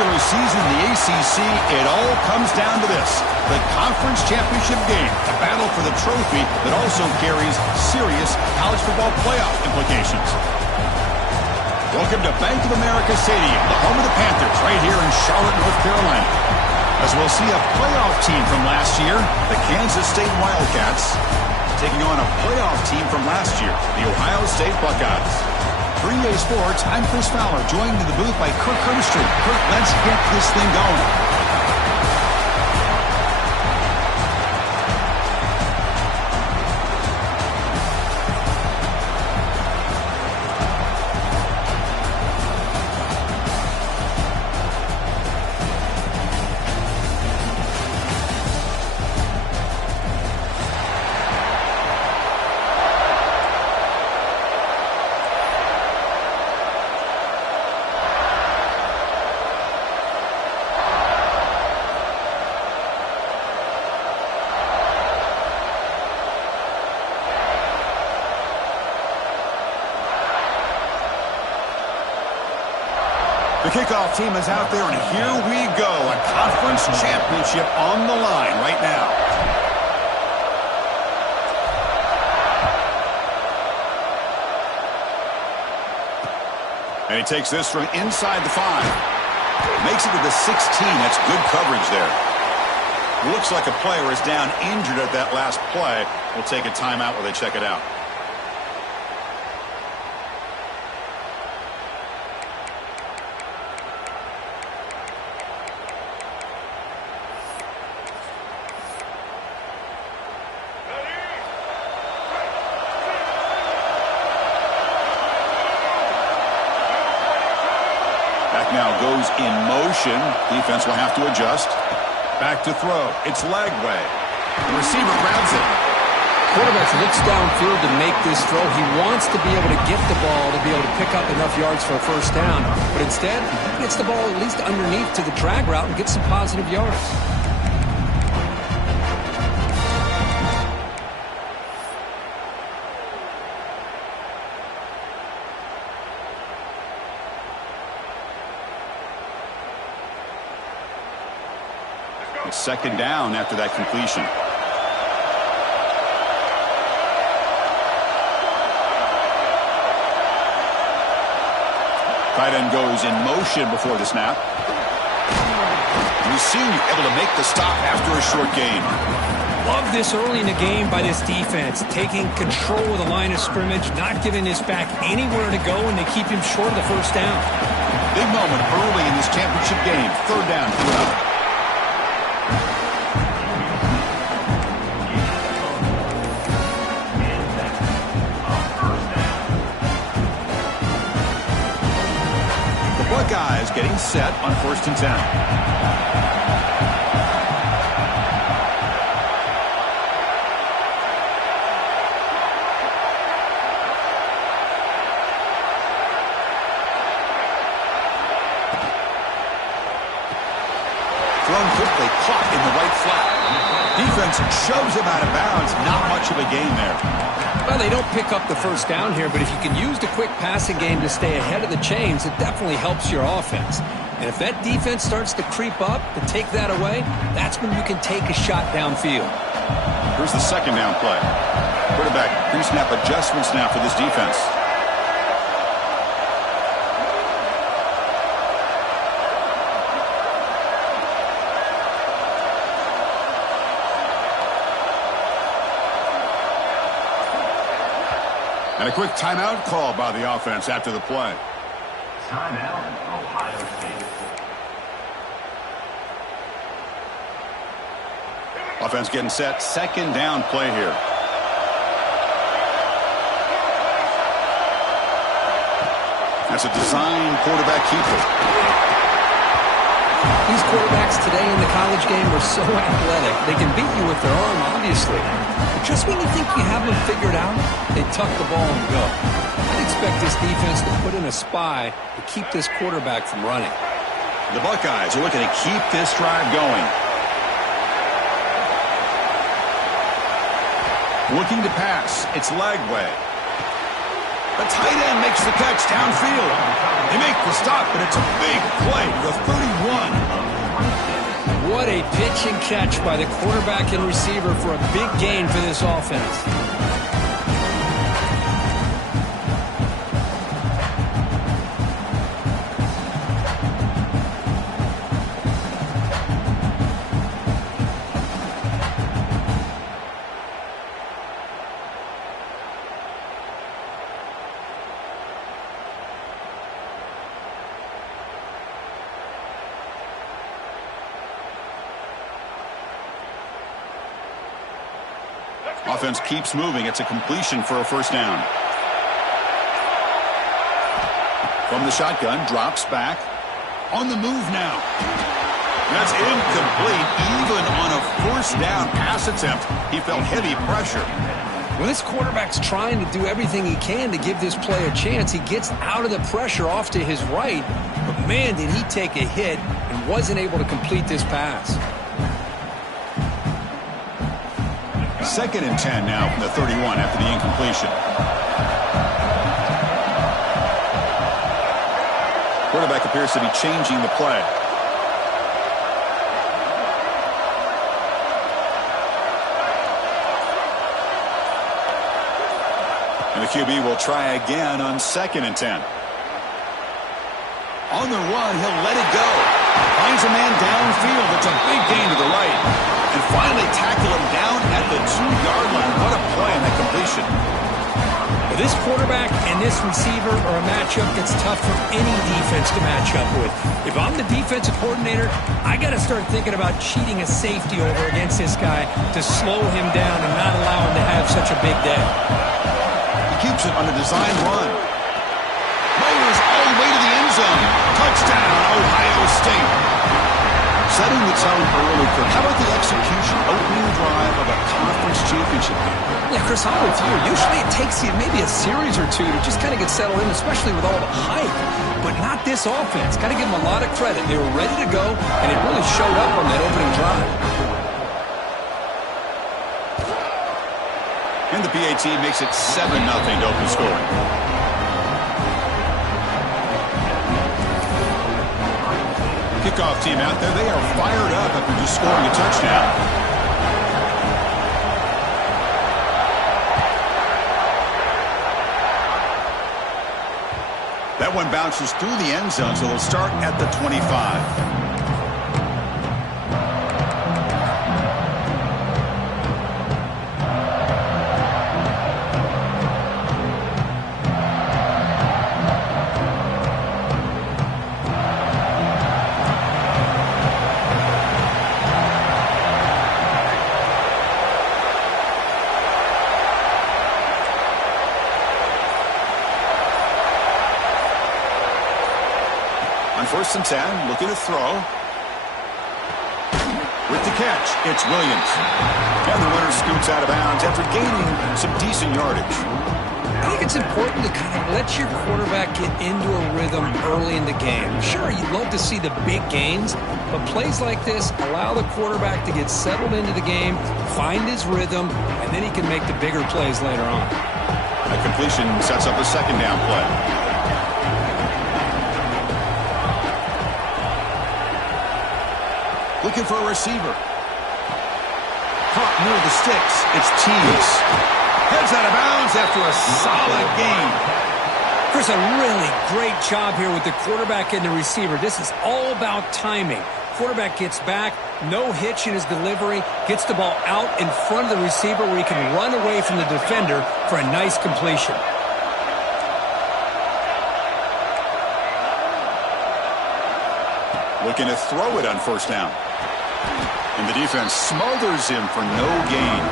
regular season in the ACC, it all comes down to this: the conference championship game, a battle for the trophy that also carries serious college football playoff implications. Welcome to Bank of America Stadium, the home of the Panthers, right here in Charlotte, North Carolina. As we'll see a playoff team from last year, the Kansas State Wildcats, taking on a playoff team from last year, the Ohio State Buckeyes. 3A Sports, I'm Chris Fowler, joined in the booth by Kirk Herbstreit. Kirk, let's get this thing going. The kickoff team is out there, and here we go. A conference championship on the line right now. And he takes this from inside the 5. Makes it to the 16. That's good coverage there. Looks like a player is down injured at that last play. We'll take a timeout while they check it out. Now goes in motion. Defense will have to adjust. Back to throw. It's leg way. The receiver grabs it. Quarterback looks downfield to make this throw. He wants to be able to get the ball to be able to pick up enough yards for a first down. But instead, he gets the ball at least underneath to the drag route and gets some positive yards. Second down after that completion. Tight end goes in motion before the snap. We've seen you able to make the stop after a short gain. Love this early in the game by this defense, taking control of the line of scrimmage, not giving this back anywhere to go, and they keep him short of the first down. Big moment early in this championship game. Third down coming up. Buckeyes getting set on 1st and 10. Thrown quickly, caught in the right flat. Defense shoves him out of bounds. Not much of a gain there. Well, they don't pick up the first down here, but if you can use the quick passing game to stay ahead of the chains, it definitely helps your offense. And if that defense starts to creep up and take that away, that's when you can take a shot downfield. Here's the second down play. Quarterback pre-snap adjustments now for this defense. And a quick timeout call by the offense after the play. Timeout, Ohio State. Offense getting set. Second down play here. That's a design quarterback keeper. These quarterbacks today in the college game are so athletic. They can beat you with their arm, obviously. But just when you think you have them figured out, they tuck the ball and go. I'd expect this defense to put in a spy to keep this quarterback from running. The Buckeyes are looking to keep this drive going. Looking to pass. It's leg way. The tight end makes the catch downfield. They make the stop, but it's a big play to the 31. What a pitch and catch by the quarterback and receiver for a big gain for this offense. Offense keeps moving. It's a completion for a first down. From the shotgun, drops back. On the move now. That's incomplete. Even on a first down pass attempt, he felt heavy pressure. Well, this quarterback's trying to do everything he can to give this play a chance. He gets out of the pressure off to his right, but man, did he take a hit and wasn't able to complete this pass. 2nd and 10 now from the 31 after the incompletion. Quarterback appears to be changing the play. And the QB will try again on 2nd and 10. On the run, he'll let it go. Finds a man downfield. It's a big gain to the right. And finally tackle him down at the 2-yard line. What a play on that completion. This quarterback and this receiver are a matchup that's tough for any defense to match up with. If I'm the defensive coordinator, I got to start thinking about cheating a safety over against this guy to slow him down and not allow him to have such a big day. He keeps it on a design run. Players all the way to the end zone. Touchdown, Ohio State. Setting the tone early, Kirk. How about the execution, opening drive of a conference championship game? Yeah, Chris, I'm with you. Usually it takes you maybe a series or two to just kind of get settled in, especially with all the hype. But not this offense. Got to give them a lot of credit. They were ready to go, and it really showed up on that opening drive. And the PAT makes it 7-0 to open scoring. Kickoff team out there. They are fired up after just scoring a touchdown. That one bounces through the end zone, so they'll start at the 25. On 1st and 10, looking to throw. With the catch, it's Williams. And the runner scoots out of bounds after gaining some decent yardage. I think it's important to kind of let your quarterback get into a rhythm early in the game. Sure, you'd love to see the big gains, but plays like this allow the quarterback to get settled into the game, find his rhythm, and then he can make the bigger plays later on. A completion sets up a 2nd down play. Looking for a receiver. Caught near the sticks. It's Tease. Heads out of bounds after a solid gain. Chris, a really great job here with the quarterback and the receiver. This is all about timing. Quarterback gets back, no hitch in his delivery, gets the ball out in front of the receiver where he can run away from the defender for a nice completion. Looking to throw it on 1st down. And the defense smothers him for no gain.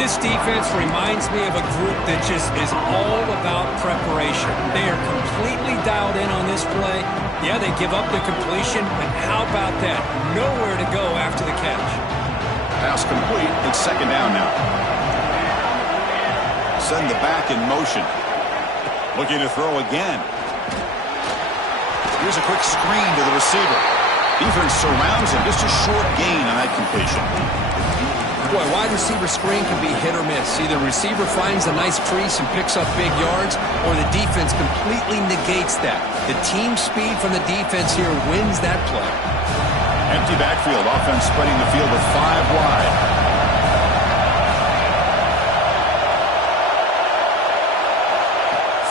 This defense reminds me of a group that just is all about preparation. They are completely dialed in on this play. Yeah, they give up the completion, but how about that? Nowhere to go after the catch. Pass complete. It's 2nd down now. Send the back in motion. Looking to throw again. Here's a quick screen to the receiver. Defense surrounds him. Just a short gain on that completion. Boy, wide receiver screen can be hit or miss. Either receiver finds a nice crease and picks up big yards, or the defense completely negates that. The team speed from the defense here wins that play. Empty backfield. Offense spreading the field with 5 wide.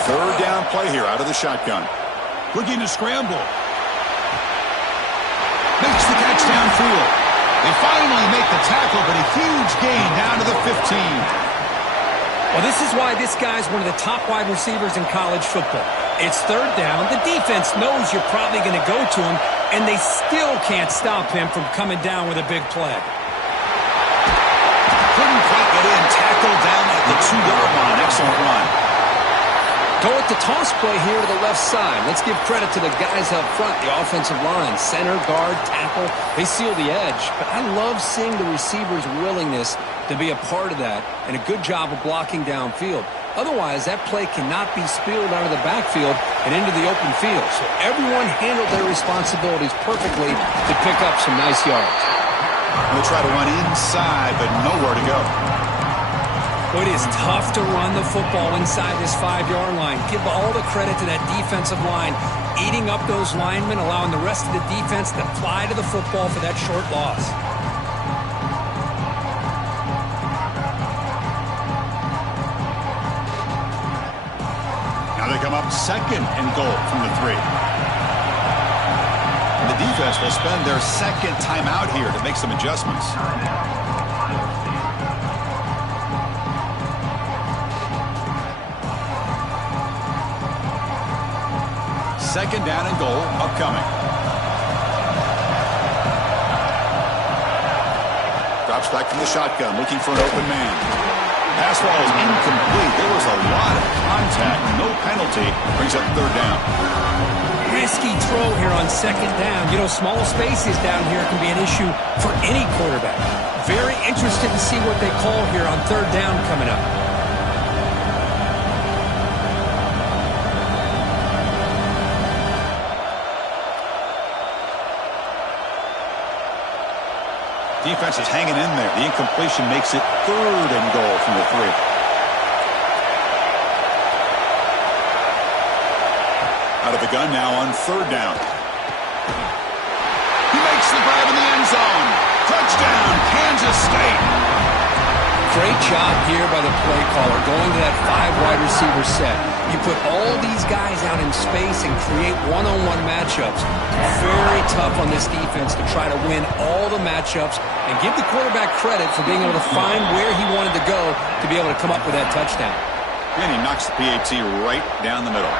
Third down play here out of the shotgun. Looking to scramble. Makes the catch downfield. They finally make the tackle, but a huge gain down to the 15. Well, this is why this guy's one of the top wide receivers in college football. It's third down. The defense knows you're probably going to go to him, and they still can't stop him from coming down with a big play. Couldn't quite get in. Tackled down at the 2-yard line. Excellent run. Go with the toss play here to the left side. Let's give credit to the guys up front, the offensive line, center, guard, tackle. They seal the edge. But I love seeing the receiver's willingness to be a part of that and a good job of blocking downfield. Otherwise, that play cannot be spilled out of the backfield and into the open field. So everyone handled their responsibilities perfectly to pick up some nice yards. We'll try to run inside, but nowhere to go. It is tough to run the football inside this 5-yard line. Give all the credit to that defensive line, eating up those linemen, allowing the rest of the defense to fly to the football for that short loss. Now they come up 2nd and goal from the 3. And the defense will spend their 2nd timeout here to make some adjustments. Second down and goal upcoming. Drops back from the shotgun, looking for an open man. Pass ball is incomplete. There was a lot of contact. No penalty. Brings up third down. Risky throw here on 2nd down. You know, small spaces down here can be an issue for any quarterback. Very interested to see what they call here on 3rd down coming up. Defense is hanging in there. The incompletion makes it 3rd and goal from the 3. Out of the gun now on 3rd down. He makes the grab in the end zone. Touchdown, Kansas State. Great job here by the play caller going to that 5-wide receiver set. You put all these guys out in space and create one-on-one matchups. Very tough on this defense to try to win all the matchups and give the quarterback credit for being able to find where he wanted to go to be able to come up with that touchdown. And he knocks the PAT right down the middle.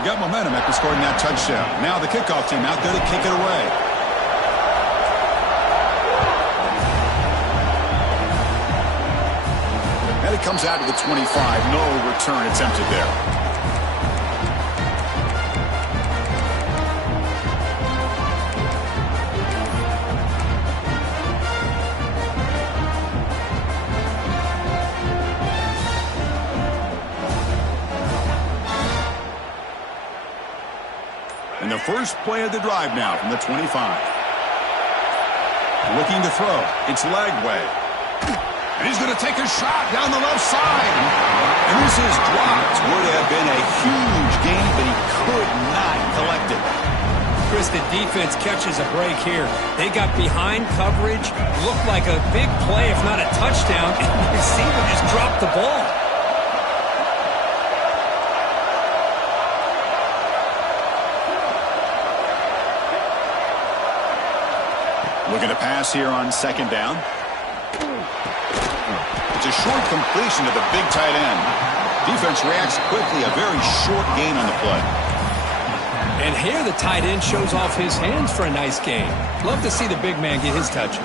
Got momentum after scoring that touchdown. Now the kickoff team out there to kick it away. And it comes out to the 25. No return attempted there. And the first play of the drive now from the 25. Looking to throw. It's Lagway. And he's going to take a shot down the left side. And this is dropped. Would have been a huge gain, but he could not collect it. Chris, the defense catches a break here. They got behind coverage. Looked like a big play, if not a touchdown. And the receiver just dropped the ball. Looking to pass here on 2nd down. It's a short completion to the big tight end. Defense reacts quickly. A very short gain on the play. And here the tight end shows off his hands for a nice gain. Love to see the big man get his touches.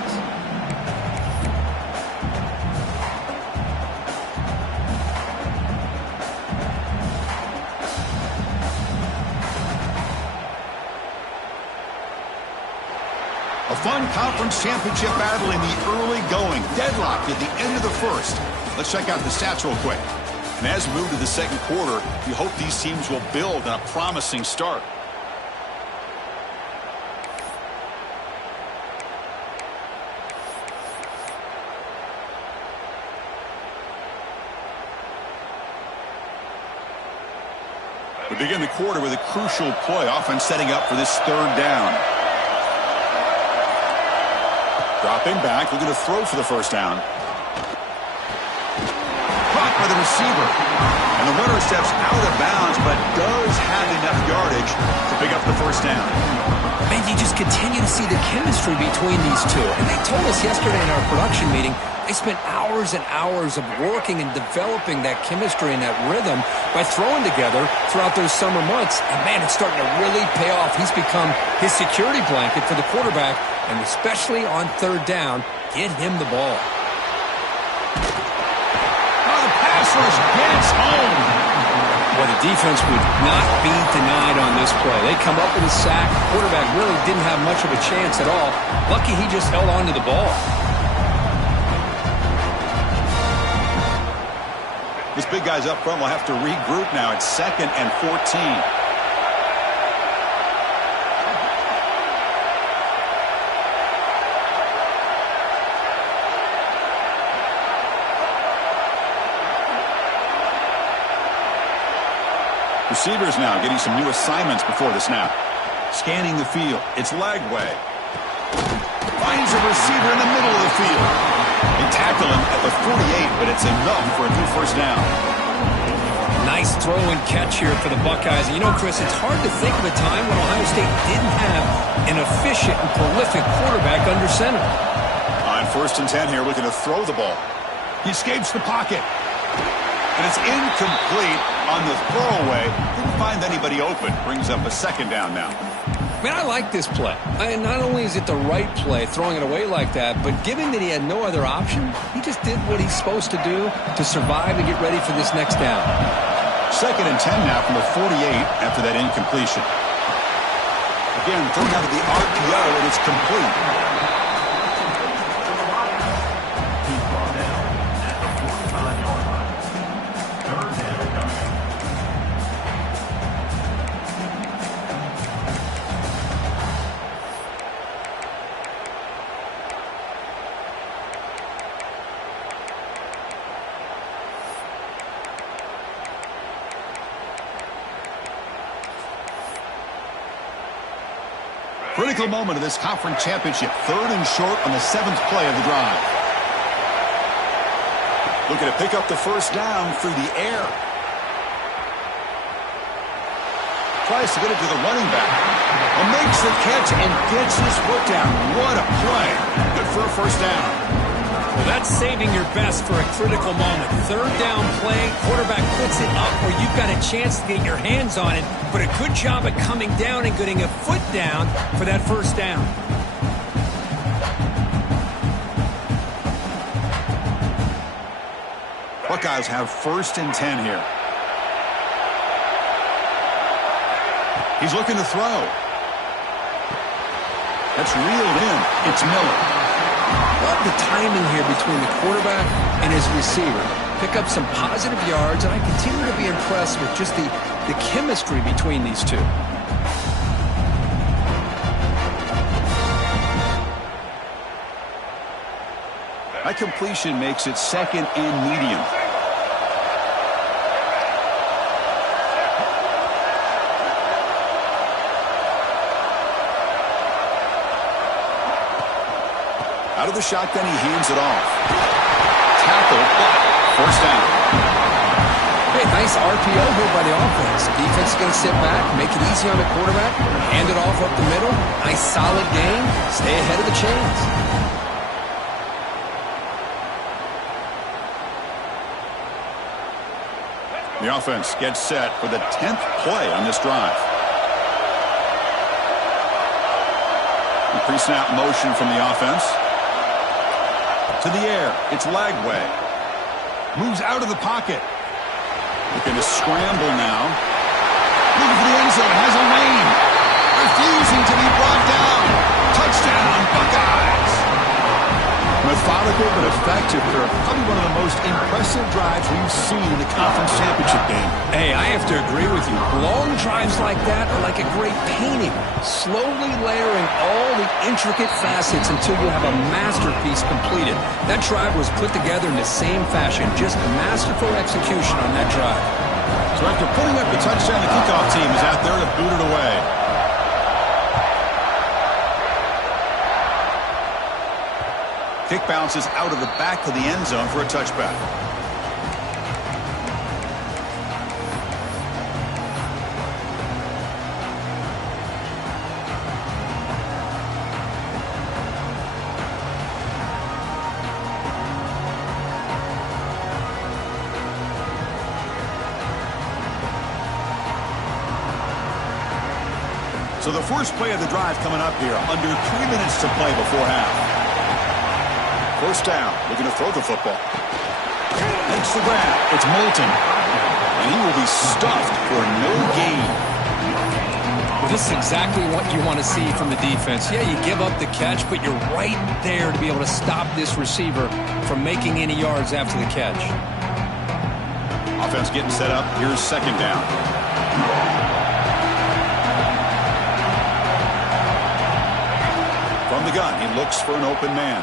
A fun conference championship battle in the early going. Deadlocked at the end of the first. Let's check out the stats real quick. And as we move to the 2nd quarter, we hope these teams will build on a promising start. We begin the quarter with a crucial play. Offense setting up for this third down. Dropping back, looking to throw for the first down. Caught by the receiver. And the runner steps out of bounds, but does have enough yardage to pick up the first down. Man, you just continue to see the chemistry between these two. And they told us yesterday in our production meeting, they spent hours and hours of working and developing that chemistry and that rhythm by throwing together throughout those summer months. And, man, it's starting to really pay off. He's become his security blanket for the quarterback, and especially on third down, get him the ball. Oh, the pass rush gets home. Well, the defense would not be denied on this play. They come up with a sack. The quarterback really didn't have much of a chance at all. Lucky he just held on to the ball. This big guy's up front will have to regroup now. It's 2nd and 14. Receivers now getting some new assignments before the snap. Scanning the field. It's Lagway. Finds a receiver in the middle of the field. They tackle him at the 48, but it's enough for a new first down. Nice throw and catch here for the Buckeyes. And you know, Chris, it's hard to think of a time when Ohio State didn't have an efficient and prolific quarterback under center. On 1st and 10 here, looking to throw the ball. He escapes the pocket. And it's incomplete on the throwaway. Didn't find anybody open. Brings up a 2nd down now. Man, I like this play. And not only is it the right play, throwing it away like that, but given that he had no other option, he just did what he's supposed to do to survive and get ready for this next down. 2nd and 10 now from the 48 after that incompletion. Again, thrown out of the RPO, and it's complete. Critical moment of this conference championship. 3rd and short on the 7th play of the drive. Looking to pick up the first down through the air. Tries to get it to the running back. And makes the catch and gets his foot down. What a play. Good for a first down. Well, that's saving your best for a critical moment. 3rd down play, quarterback puts it up where you've got a chance to get your hands on it, but a good job at coming down and getting a foot down for that first down. Buckeyes have 1st and 10 here. He's looking to throw. That's reeled in. It's Miller. Love the timing here between the quarterback and his receiver. Pick up some positive yards, and I continue to be impressed with just the chemistry between these two. That completion makes it 2nd and medium. Out of the shotgun, he hands it off. Tackle, first down. Hey, nice RPO here by the offense. Defense is going to sit back, make it easy on the quarterback, hand it off up the middle. Nice solid game. Stay ahead of the chains. The offense gets set for the 10th play on this drive. The pre-snap motion from the offense. To the air, it's Lagway. Moves out of the pocket. Looking to scramble now. Looking for the end zone, has a lane. Refusing to be brought down. Touchdown, Buckeyes. Methodical but effective, Kirk. Probably one of the most impressive drives we've seen in the conference championship game. Hey, I have to agree with you. Long drives like that are like a great painting. Slowly layering all the intricate facets until you have a masterpiece completed. That drive was put together in the same fashion. Just masterful execution on that drive. So after putting up the touchdown, the kickoff team is out there to boot it away. Kick bounces out of the back of the end zone for a touchback. So the first play of the drive coming up here, under 3 minutes to play before half. First down, looking to throw the football. Makes the grab. It's Moulton. And he will be stuffed for no gain. Well, this is exactly what you want to see from the defense. Yeah, you give up the catch, but you're right there to be able to stop this receiver from making any yards after the catch. Offense getting set up. Here's second down. From the gun, he looks for an open man.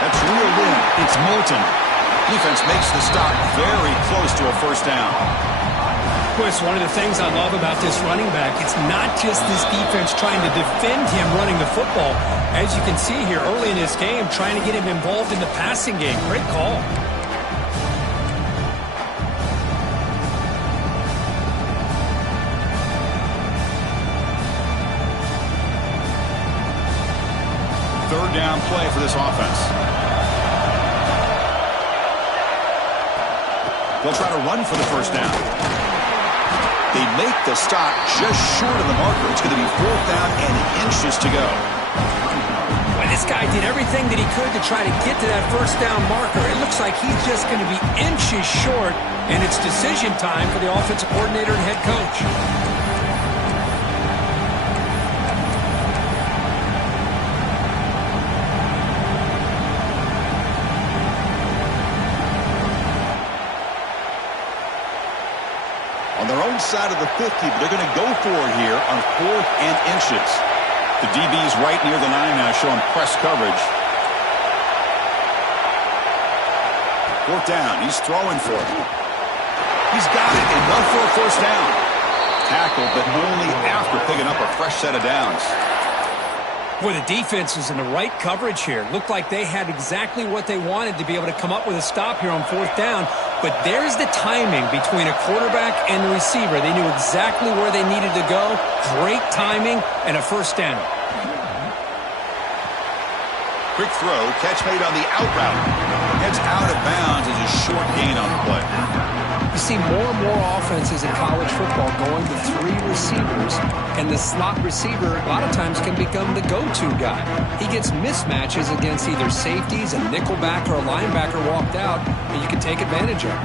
That's reeled in. It's Moulton. Defense makes the stop very close to a first down. Boy, it's one of the things I love about this running back. It's not just this defense trying to defend him running the football. As you can see here early in this game, trying to get him involved in the passing game. Great call. Third down play for this offense. They'll try to run for the first down. They make the stop just short of the marker. It's going to be fourth down and inches to go. Well, this guy did everything that he could to try to get to that first down marker. It looks like he's just going to be inches short, and it's decision time for the offensive coordinator and head coach. On their own side of the 50, but they're going to go for it here on fourth and inches. The DB's right near the line now, showing press coverage. Fourth down. He's throwing for it. He's got it. Enough for a first down. Tackled, but only after picking up a fresh set of downs. Boy, the defense is in the right coverage here. Looked like they had exactly what they wanted to be able to come up with a stop here on fourth down. But there's the timing between a quarterback and the receiver. They knew exactly where they needed to go. Great timing and a first down. Quick throw, catch made on the out route. Heads out of bounds as a short gain on the play. You see more and more offenses in college football going to three receivers, and the slot receiver a lot of times can become the go-to guy. He gets mismatches against either safeties, a nickelback, or a linebacker walked out, and you can take advantage of it.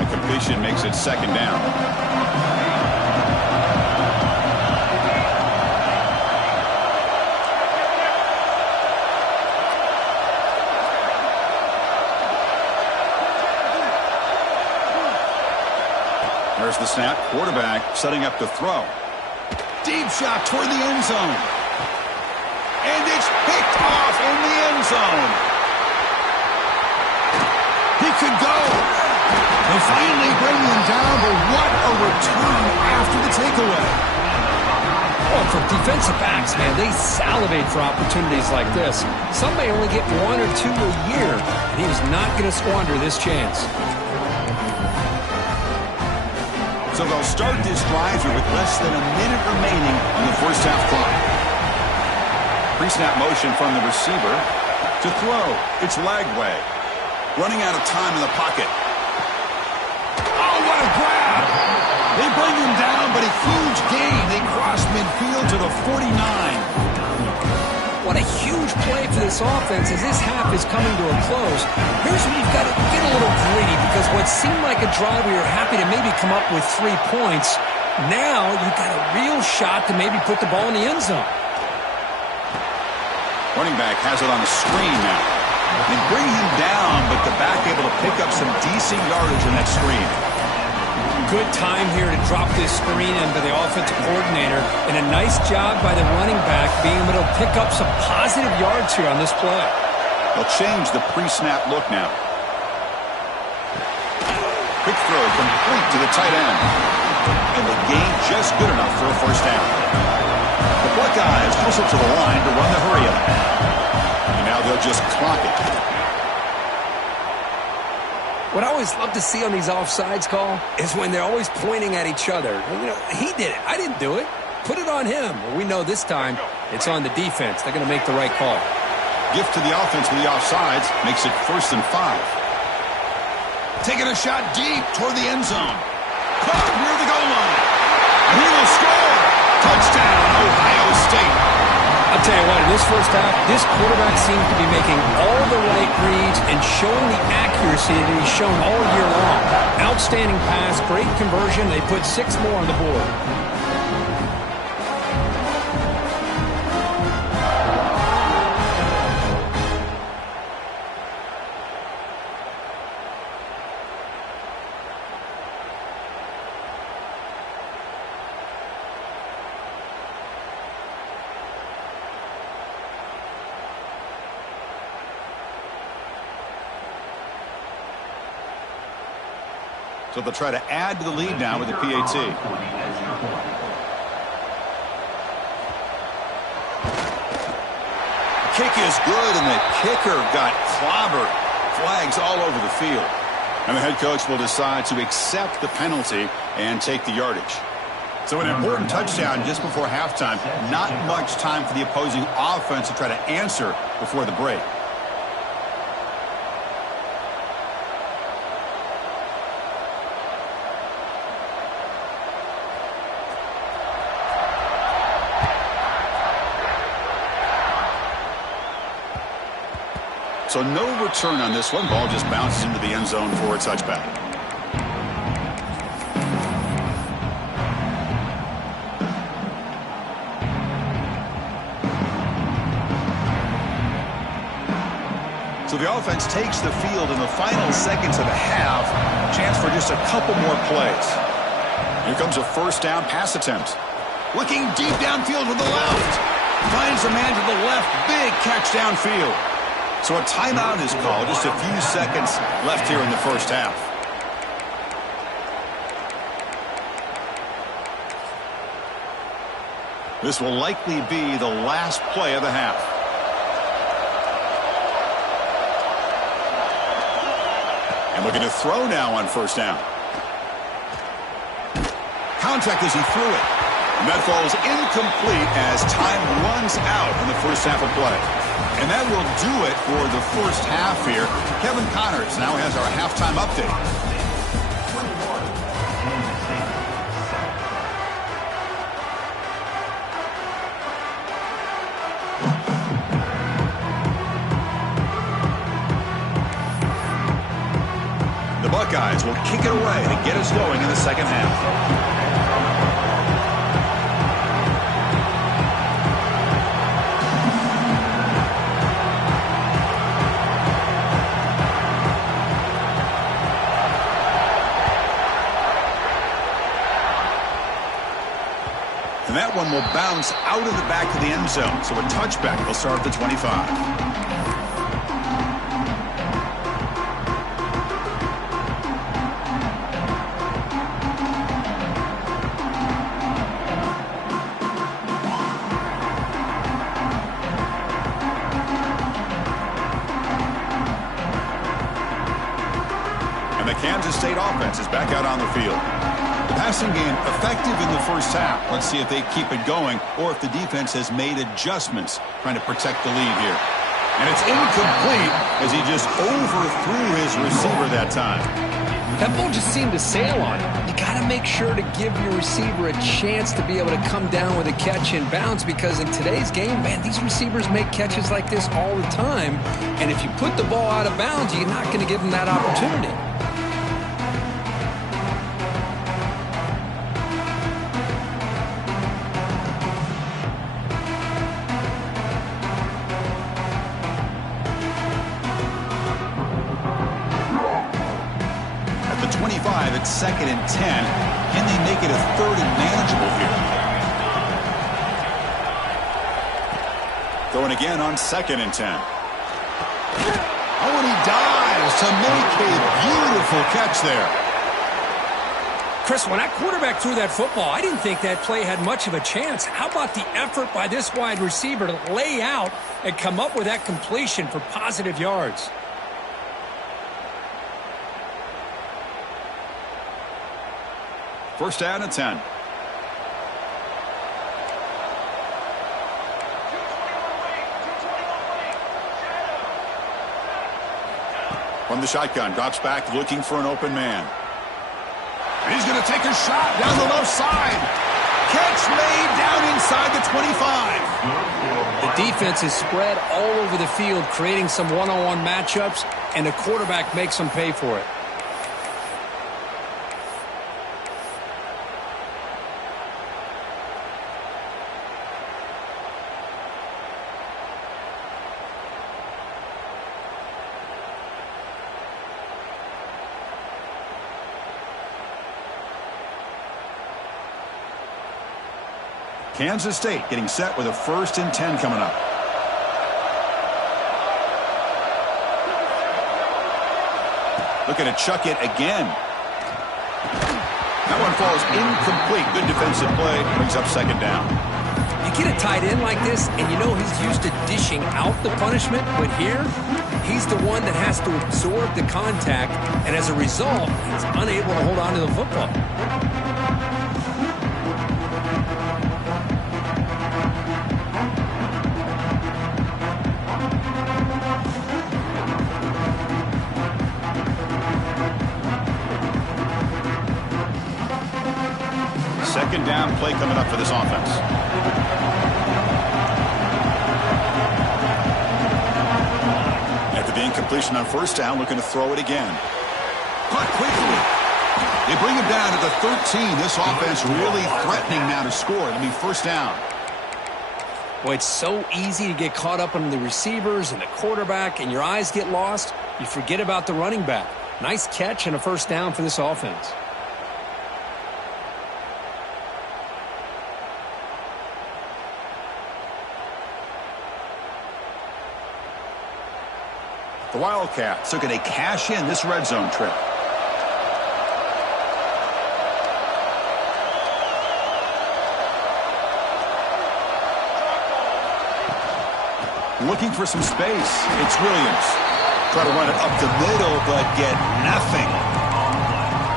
A completion makes it second down. There's the snap. Quarterback setting up to throw. Deep shot toward the end zone. And it's picked off in the end zone. He could go. They finally bring him down, but what a return after the takeaway. Well, for defensive backs, man, they salivate for opportunities like this. Some may only get one or two a year, and he was not going to squander this chance. So they'll start this drive here with less than a minute remaining on the first half clock. Pre-snap motion from the receiver to throw. It's Lagway. Running out of time in the pocket. Oh, what a grab! They bring him down, but a huge gain. They cross midfield to the 49. What a huge play for this offense as this half is coming to a close. Here's where you've got to get a little greedy, because what seemed like a drive where you're happy to maybe come up with 3 points, now you've got a real shot to maybe put the ball in the end zone. Running back has it on the screen now. They bring him down, but the back able to pick up some decent yardage in that screen. Good time here to drop this screen into the offensive coordinator, and a nice job by the running back being able to pick up some positive yards here on this play. They'll change the pre-snap look now. Quick throw complete to the tight end. And the gain just good enough for a first down. The Buckeyes hustle to the line to run the hurry up. And now they'll just clock it. What I always love to see on these offsides call is when they're always pointing at each other. You know, he did it. I didn't do it. Put it on him. Well, we know this time it's on the defense. They're going to make the right call. Gift to the offense with the offsides makes it 1st and 5. Taking a shot deep toward the end zone. Caught near the goal line. And he will score. Touchdown, Ohio State. I'll tell you what, in this first half, this quarterback seems to be making all the right reads and showing the accuracy that he's shown all year long. Outstanding pass, great conversion. They put 6 more on the board. So they'll try to add to the lead now with the PAT. Kick is good, and the kicker got clobbered. Flags all over the field. And the head coach will decide to accept the penalty and take the yardage. So an important touchdown just before halftime. Not much time for the opposing offense to try to answer before the break. So no return on this one. Ball just bounces into the end zone for a touchback. So the offense takes the field in the final seconds of the half. Chance for just a couple more plays. Here comes a first down pass attempt. Looking deep downfield to the left. Finds a man to the left. Big catch downfield. So a timeout is called. Just a few seconds left here in the first half. This will likely be the last play of the half. And looking to throw now on first down. Contact as he threw it. And that falls incomplete as time runs out in the first half of play. And that will do it for the first half here. Kevin Connors now has our halftime update. The Buckeyes will kick it away to get us going in the second half. And that one will bounce out of the back of the end zone. So a touchback will start at the 25. And the Kansas State offense is back out on the field. The passing game effective in the first half. Let's see if they keep it going or if the defense has made adjustments trying to protect the lead here. And it's incomplete as he just overthrew his receiver that time. That ball just seemed to sail on him. You got to make sure to give your receiver a chance to be able to come down with a catch and bounce, because in today's game, man, these receivers make catches like this all the time. And if you put the ball out of bounds, you're not going to give them that opportunity. 25 at 2nd and 10. Can they make it a 3rd and manageable here? Throwing again on 2nd and 10. Oh, and he dives to make a beautiful catch there. Chris, when that quarterback threw that football, I didn't think that play had much of a chance. How about the effort by this wide receiver to lay out and come up with that completion for positive yards? First down and 10. From the shotgun, drops back looking for an open man. And he's going to take a shot down the left side. Catch made down inside the 25. The defense is spread all over the field, creating some one-on-one matchups, and the quarterback makes them pay for it. Kansas State getting set with a 1st and 10 coming up. Looking to chuck it again. That one falls incomplete. Good defensive play. Brings up 2nd down. You get a tight end like this, and you know he's used to dishing out the punishment, but here, he's the one that has to absorb the contact, and as a result, he's unable to hold on to the football. Second down play coming up for this offense. After the incompletion on 1st down, looking to throw it again. Caught quickly. They bring him down to the 13. This offense really threatening now to score. It'll be 1st down. Well, it's so easy to get caught up on the receivers and the quarterback, and your eyes get lost. You forget about the running back. Nice catch and a 1st down for this offense. The Wildcats looking to cash in this red zone trip. Looking for some space. It's Williams. Try to run it up the middle, but get nothing.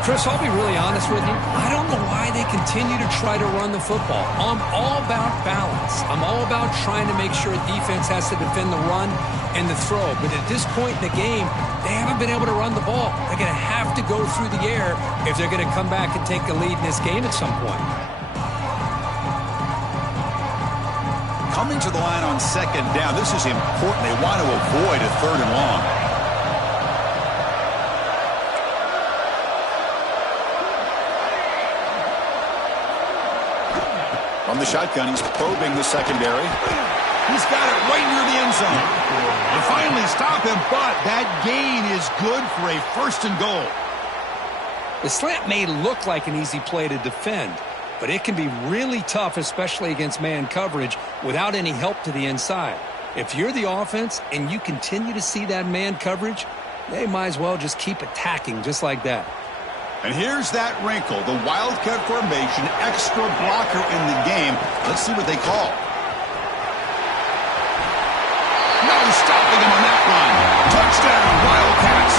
Chris, I'll be really honest with you. I don't know why they continue to try to run the football. I'm all about balance. I'm all about trying to make sure defense has to defend the run and the throw. But at this point in the game, they haven't been able to run the ball. They're going to have to go through the air if they're going to come back and take the lead in this game at some point. Coming to the line on 2nd down. This is important. They want to avoid a 3rd and long. From the shotgun, he's probing the secondary. He's got it right near the end zone. They finally stop him, but that gain is good for a 1st and goal. The slant may look like an easy play to defend, but it can be really tough, especially against man coverage, without any help to the inside. If you're the offense and you continue to see that man coverage, they might as well just keep attacking just like that. And here's that wrinkle, the Wildcat formation, extra blocker in the game. Let's see what they call. No stopping him on that run. Touchdown, Wildcats.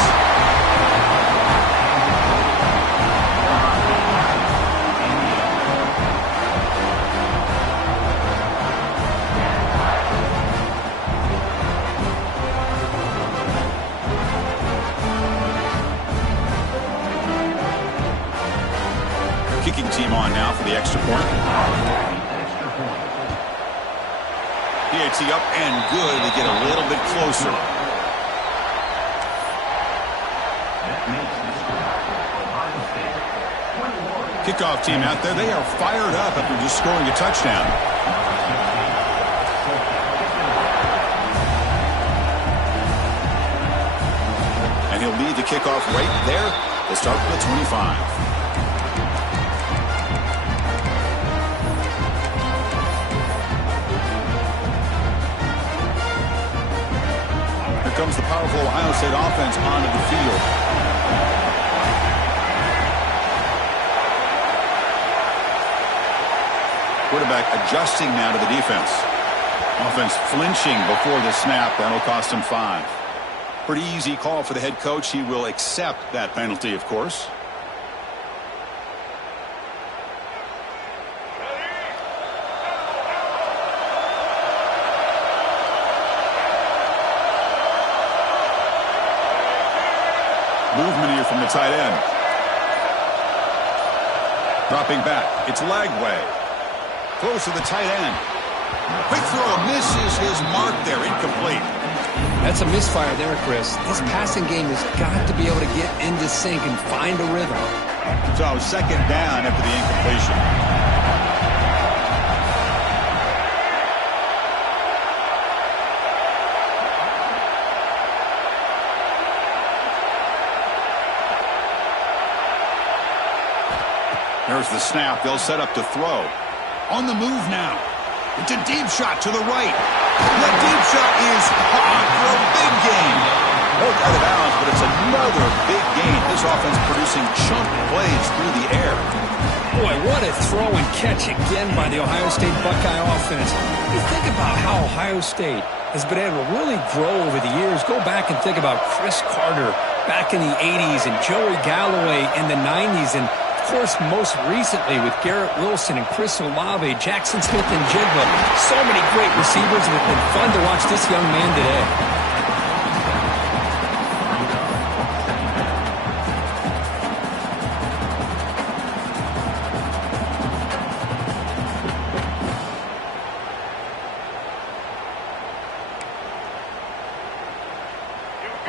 Kicking team on now for the extra point. PAT up and good to get a little bit closer. Kickoff team out there. They are fired up after just scoring a touchdown. And he'll lead the kickoff right there They'll start from the 25. Here comes the powerful Ohio State offense onto the field. Quarterback adjusting now to the defense. Offense flinching before the snap. That'll cost him 5. Pretty easy call for the head coach. He will accept that penalty, of course. Movement here from the tight end. Dropping back. It's Lagway. Close to the tight end. Quick throw misses his mark there. Incomplete. That's a misfire there, Chris. This passing game has got to be able to get into sync and find a rhythm. So second down after the incompletion. There's the snap. They'll set up to throw. On the move now. It's a deep shot to the right. The deep shot is caught for a big gain. Both out of bounds, but it's another big gain. This offense producing chunk plays through the air. Boy, what a throw and catch again by the Ohio State Buckeye offense. You think about how Ohio State has been able to really grow over the years. Go back and think about Chris Carter back in the 80s and Joey Galloway in the 90s, and of course, most recently with Garrett Wilson and Chris Olave, Jackson Smith and Jigba. So many great receivers, and it's been fun to watch this young man today.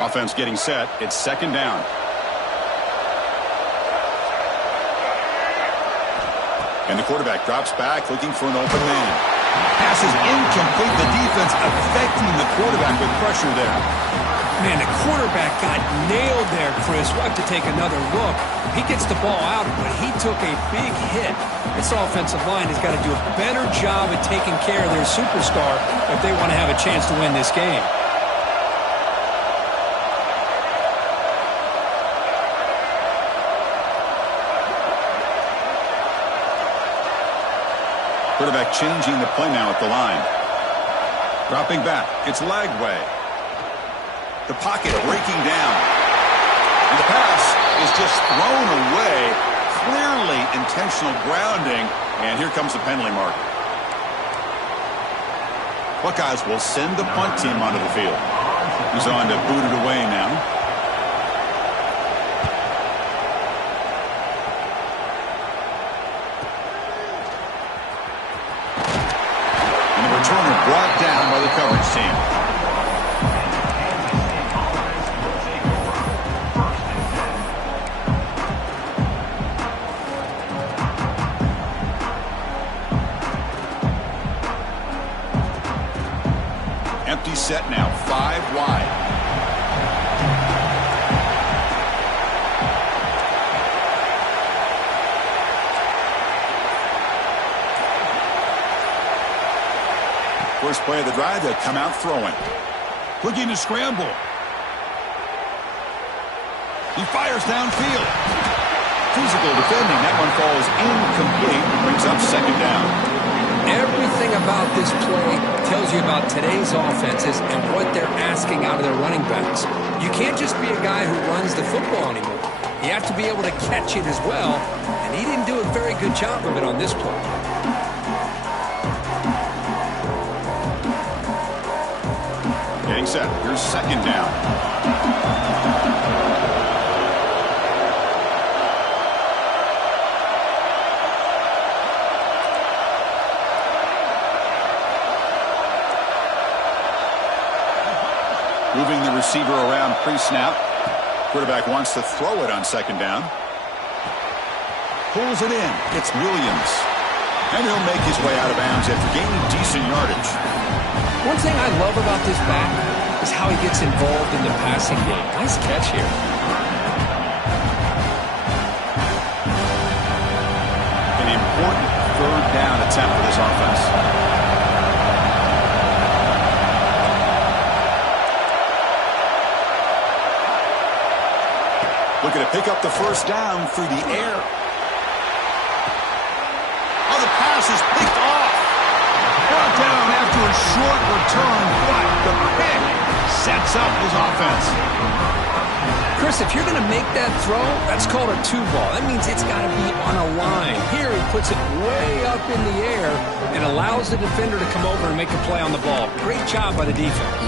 Offense getting set. It's second down. And the quarterback drops back looking for an open man. Pass is incomplete. The defense affecting the quarterback with pressure there. Man, the quarterback got nailed there, Chris. We'll have to take another look. He gets the ball out, but he took a big hit. This offensive line has got to do a better job at taking care of their superstar if they want to have a chance to win this game. Quarterback changing the play now at the line. Dropping back. It's Lagway. The pocket breaking down. And the pass is just thrown away. Clearly intentional grounding. And here comes the penalty mark. Buckeyes will send the punt team onto the field. He's on to boot it away now. Returner brought down by the coverage team. Empty set now, 5 wide. First play of the drive, they come out throwing. Looking to scramble. He fires downfield. Physical defending. That one falls incomplete. Brings up second down. Everything about this play tells you about today's offenses and what they're asking out of their running backs. You can't just be a guy who runs the football anymore. You have to be able to catch it as well, and he didn't do a very good job of it on this play. Getting set. Here's second down. Moving the receiver around pre-snap. Quarterback wants to throw it on second down. Pulls it in. It's Williams. And he'll make his way out of bounds after gaining decent yardage. One thing I love about this back is how he gets involved in the passing game. Nice catch here. important third down attempt for this offense. Looking to pick up the first down through the air. Oh, the pass is picked off. Brought down after a short return, but the pick sets up his offense. Chris, if you're going to make that throw, that's called a two-ball. That means it's got to be on a line. Here he puts it way up in the air and allows the defender to come over and make a play on the ball. Great job by the defense.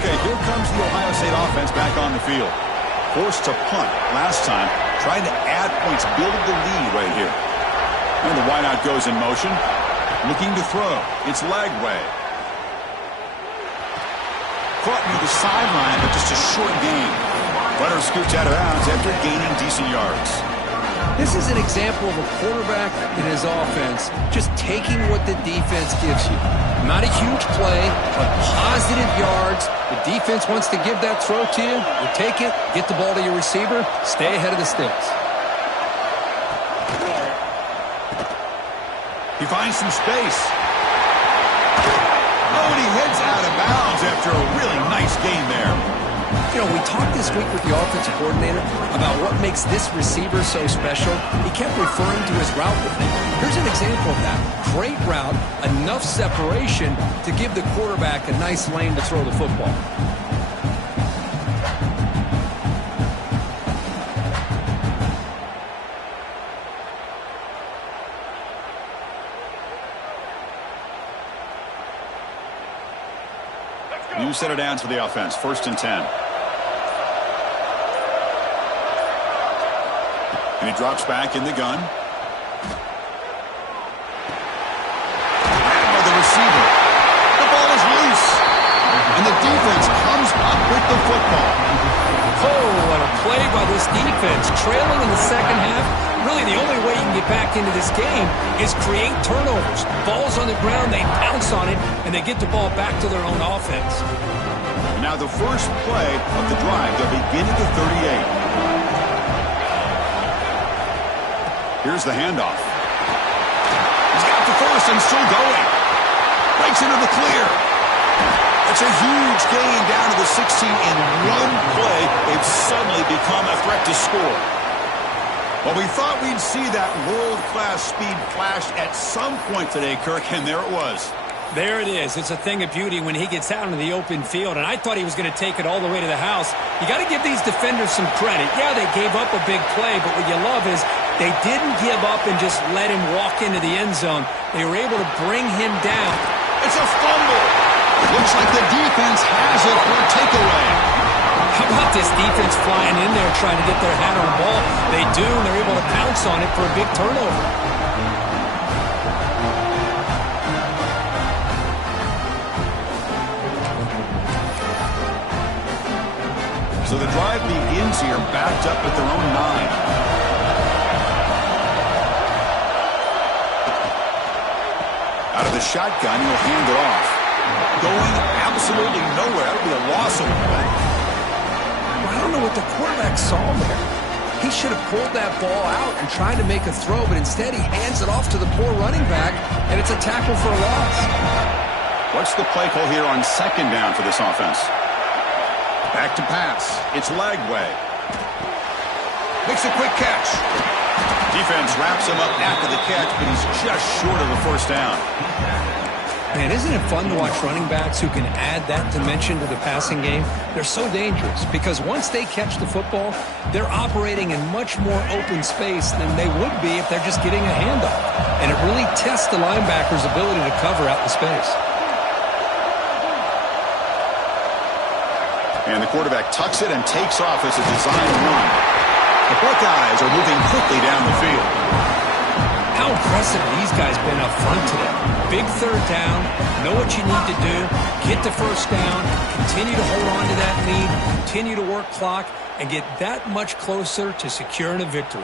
Okay, here comes the Ohio State offense back on the field. Forced to punt last time, trying to add points, build the lead right here. And the wideout goes in motion, looking to throw. It's Lagway. Caught near the sideline, but just a short gain. Runner scoots out of bounds after gaining decent yards. This is an example of a quarterback in his offense just taking what the defense gives you. Not a huge play, but positive yards. The defense wants to give that throw to you. You take it, get the ball to your receiver, stay ahead of the sticks. He finds some space. Oh, and he heads out of bounds after a really nice gain there. You know, we talked this week with the offensive coordinator about what makes this receiver so special. He kept referring to his route with him. Here's an example of that. Great route, enough separation to give the quarterback a nice lane to throw the football. New set of downs for the offense. 1st and 10. And he drops back in the gun. And by the receiver. The ball is loose. And the defense comes up with the football. Oh, what a play by this defense. Trailing in the second half. Really, the only way you can get back into this game is create turnovers. Ball's on the ground, they pounce on it, and they get the ball back to their own offense. Now the first play of the drive, they'll begin at the 38. Here's the handoff. He's got the first and still going. Breaks into the clear. It's a huge gain down to the 16 in one play. They've suddenly become a threat to score. Well, we thought we'd see that world-class speed flash at some point today, Kirk, and there it was. There it is. It's a thing of beauty when he gets out into the open field, and I thought he was going to take it all the way to the house. You got to give these defenders some credit. Yeah, they gave up a big play, but what you love is they didn't give up and just let him walk into the end zone. They were able to bring him down. It's a fumble. Looks like the defense has it for a takeaway. How about this defense flying in there trying to get their hat on the ball? They do, and they're able to pounce on it for a big turnover. So the drive begins here, backed up at their own 9. Out of the shotgun, he'll hand it off. Going absolutely nowhere. That would be a loss of play. I don't know what the quarterback saw there. He should have pulled that ball out and tried to make a throw, but instead he hands it off to the poor running back, and it's a tackle for a loss. What's the play call here on 2nd down for this offense? Back to pass. It's Lagway. Makes a quick catch. Defense wraps him up after the catch, but he's just short of the first down. Man, isn't it fun to watch running backs who can add that dimension to the passing game? They're so dangerous because once they catch the football, they're operating in much more open space than they would be if they're just getting a handoff. And it really tests the linebacker's ability to cover out the space. And the quarterback tucks it and takes off as a design run. The Buckeyes are moving quickly down the field. How impressive these guys been up front today. Big third down, know what you need to do, get the first down, continue to hold on to that lead, continue to work clock, and get that much closer to securing a victory.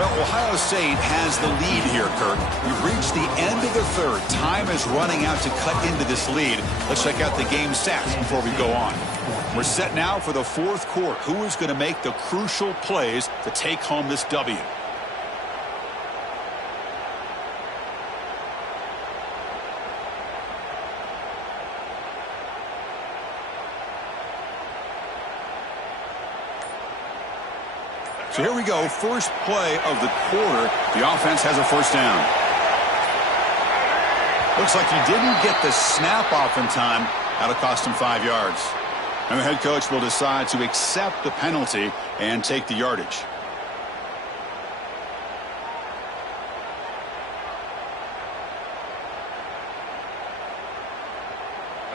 Well, Ohio State has the lead here, Kirk. We've reached the end of the third. Time is running out to cut into this lead. Let's check out the game stats before we go on. We're set now for the fourth quarter. Who is going to make the crucial plays to take home this W? So here we go, first play of the quarter. The offense has a first down. Looks like he didn't get the snap off in time. That'll cost him 5 yards. And the head coach will decide to accept the penalty and take the yardage.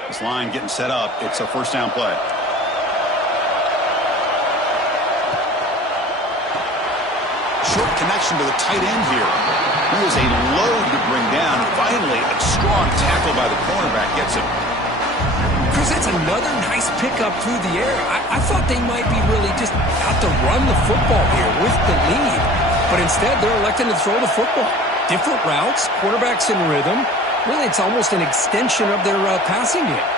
This line getting set up. It's a first down play. Short connection to the tight end here. He was a load to bring down. Finally, a strong tackle by the cornerback gets him. Chris, that's another nice pickup through the air. I thought they might be really just out to run the football here with the lead. But instead, they're electing to throw the football. Different routes, quarterbacks in rhythm. Really, it's almost an extension of their passing game.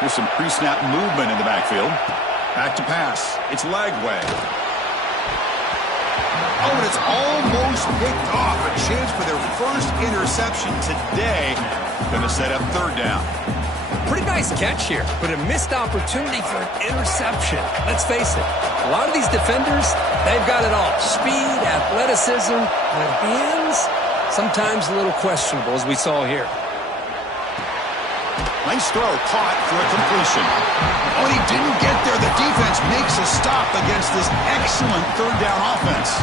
There's some pre-snap movement in the backfield. Back to pass. It's Lagway. Oh, and it's almost picked off. A chance for their first interception today. Going to set up third down. Pretty nice catch here, but a missed opportunity for an interception. Let's face it, a lot of these defenders, they've got it all. Speed, athleticism, but hands, sometimes a little questionable, as we saw here. Nice throw, caught for a completion. Oh, and he didn't get there. The defense makes a stop against this excellent third down offense.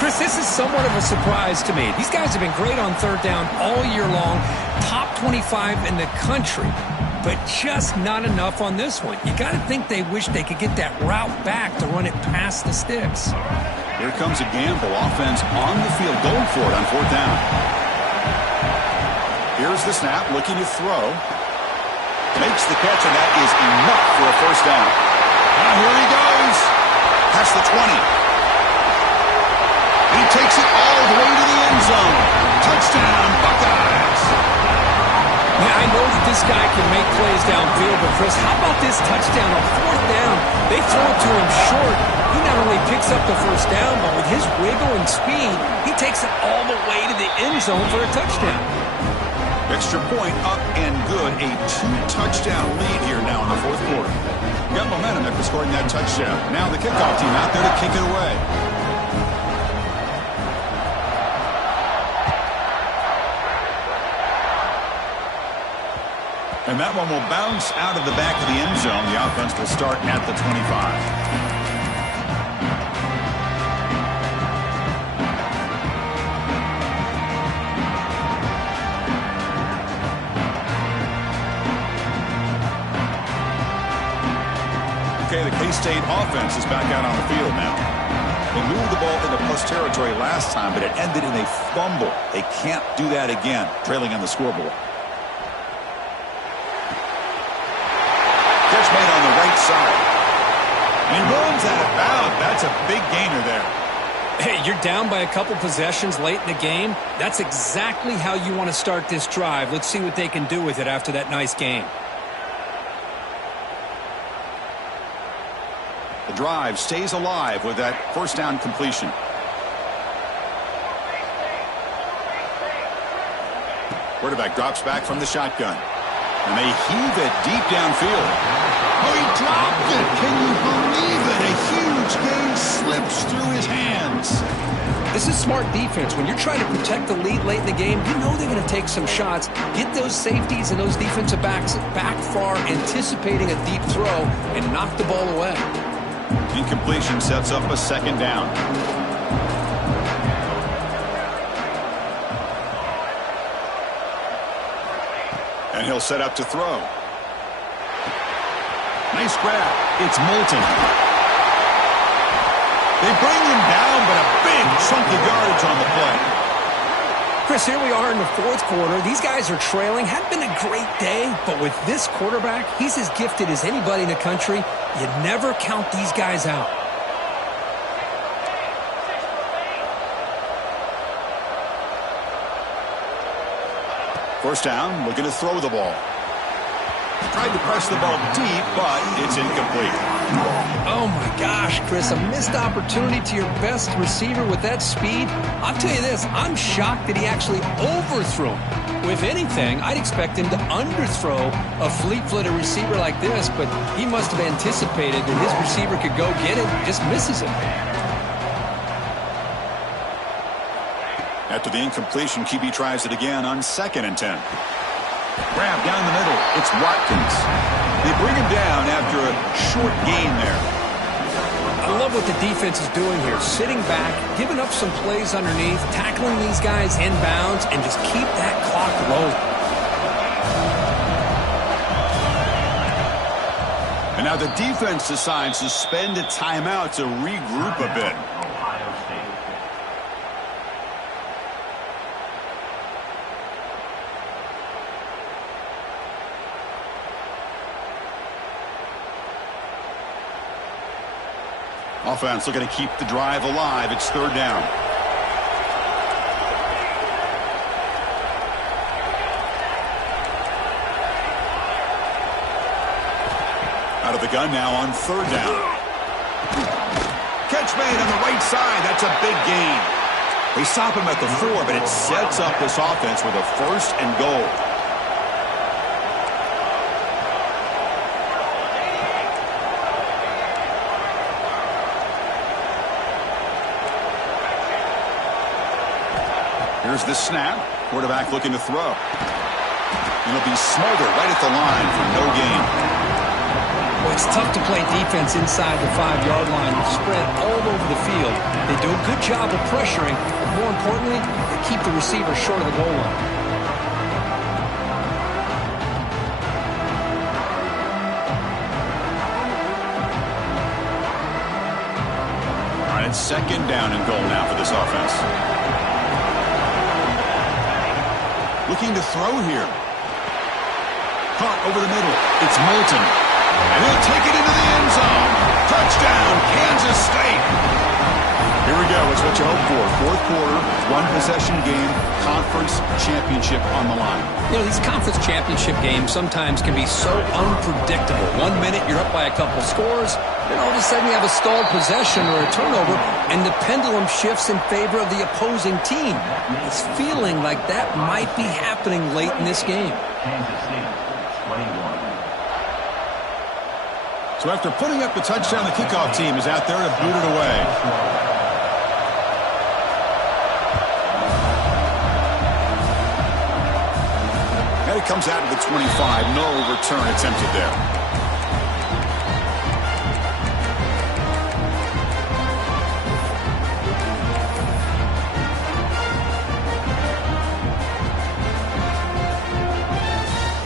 Chris, this is somewhat of a surprise to me. These guys have been great on third down all year long. Top 25 in the country, but just not enough on this one. You got to think they wish they could get that route back to run it past the sticks. Here comes a gamble. Offense on the field going for it on fourth down. Here's the snap, looking to throw. Makes the catch, and that is enough for a first down. Now here he goes. Past the 20. He takes it all the way to the end zone. Touchdown, Buckeyes. Yeah, I know that this guy can make plays downfield, but Chris, how about this touchdown on fourth down? They throw it to him short. He not only picks up the first down, but with his wiggle and speed, he takes it all the way to the end zone for a touchdown. Extra point up and good. A 2-touchdown lead here now in the fourth quarter. Got momentum after scoring that touchdown. Now the kickoff team out there to kick it away. And that one will bounce out of the back of the end zone. The offense will start at the 25. Okay, the K-State offense is back out on the field now. They moved the ball into plus territory last time, but it ended in a fumble. They can't do that again, trailing on the scoreboard. Catch made on the right side. And he runs out of bounds. That's a big gainer there. Hey, you're down by a couple possessions late in the game. That's exactly how you want to start this drive. Let's see what they can do with it after that nice game. The drive stays alive with that first down completion. Quarterback drops back from the shotgun. And they heave it deep downfield. Oh, he dropped it. Can you believe it? A huge gain slips through his hands. This is smart defense. When you're trying to protect the lead late in the game, you know they're going to take some shots, get those safeties and those defensive backs back far, anticipating a deep throw, and knock the ball away. Incompletion sets up a second down. And he'll set up to throw. Nice grab. It's Moulton. They bring him down, but a big chunk of yardage on the play. Chris, here we are in the fourth quarter. These guys are trailing. Hadn't been a great day, but with this quarterback, he's as gifted as anybody in the country. You never count these guys out. First down, looking to throw the ball. Tried to press the ball deep, but it's incomplete. Oh, my gosh, Chris, a missed opportunity to your best receiver with that speed. I'll tell you this, I'm shocked that he actually overthrew him. If anything, I'd expect him to underthrow a fleet-footed receiver like this, but he must have anticipated that his receiver could go get it and just misses it. After the incompletion, QB tries it again on 2nd and 10. Grab down the middle. It's Watkins. They bring him down after a short gain there. I love what the defense is doing here. Sitting back, giving up some plays underneath, tackling these guys inbounds, and just keep that clock rolling. And now the defense decides to spend a timeout to regroup a bit. Offense looking to keep the drive alive. It's 3rd down. Out of the gun now on 3rd down. Catch made on the right side. That's a big gain. They stop him at the 4, but it sets up this offense with a 1st and goal. Here's the snap. Quarterback looking to throw. It'll be Smother right at the line for no gain. Well, it's tough to play defense inside the 5-yard line. They're spread all over the field. They do a good job of pressuring, but more importantly, they keep the receiver short of the goal line. All right, it's 2nd down and goal now for this offense. Looking to throw here. Caught over the middle. It's Moulton. And he'll take it into the end zone. Touchdown, Kansas State. Here we go. It's what you hope for. 4th quarter, 1-possession game, conference championship on the line. You know, these conference championship games sometimes can be so unpredictable. 1 minute you're up by a couple scores, then all of a sudden you have a stalled possession or a turnover, and the pendulum shifts in favor of the opposing team. It's feeling like that might be happening late in this game. Kansas State, 21. So after putting up the touchdown, the kickoff team is out there to boot it away. And it comes out to the 25. No return attempted there.